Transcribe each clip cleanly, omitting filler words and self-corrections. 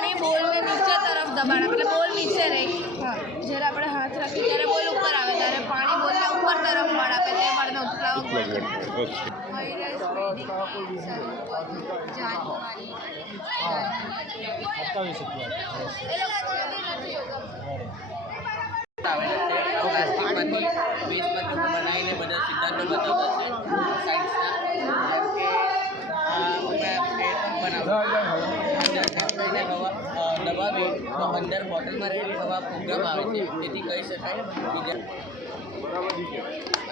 पानी बोल ने नीचे तरफ दबाना मतलब बोल नीचे रही। हाँ जरा अपने हाथ रखी तेरे बोल ऊपर आवे तेरे पानी बोल ने ऊपर तरफ बढ़ा पे ते बढ़ने उतराव बनाईने बधा सिद्धांतो बतावता छे साइंसना दबावे तो अंदर बोटल में रहेली हवा फुग्गामां आवे छे तेथी कही शकाय बीजा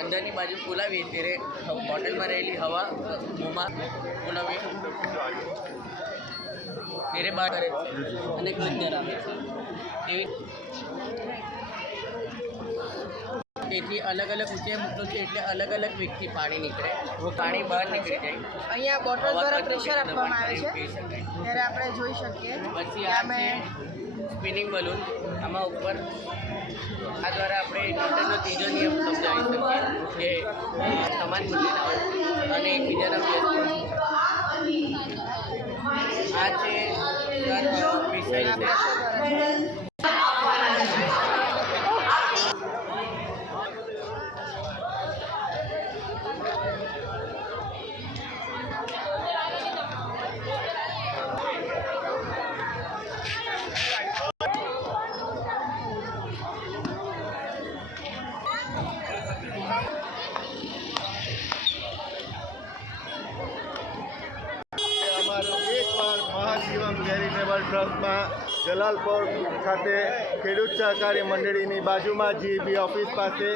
अंदरनी बाजू फूलावीए त्यारे बोटल में रहेली हवा मोंमां फूलावीए त्यारे बहार करे छे अने अंदर आवे छे તેથી अलग अलग ऊंचाई મૂકલું છે એટલે अलग अलग વેગથી પાણી નીકળે પાણી બહાર નીકળી જાય। અહીંયા બોટલ દ્વારા પ્રેશર આપવામાં આવે છે ત્યારે આપણે જોઈ શકીએ। પછી આ છે સ્પિનિંગ બલૂન આમાં ઉપર આ દ્વારા આપણે ન્યૂટનનો ત્રીજો નિયમ સમજાવી શકીએ કે સમાન મૂલ્યના હોય અને એકબીજાના વ્યસ્ત। આ છે મિસાઇલ છે ચેરિટેબલ ટ્રસ્ટમાં જલાલપોર ખાતે ખેડૂત સહકારી મંડળીની બાજુમાં જીબી ઓફિસ પાસે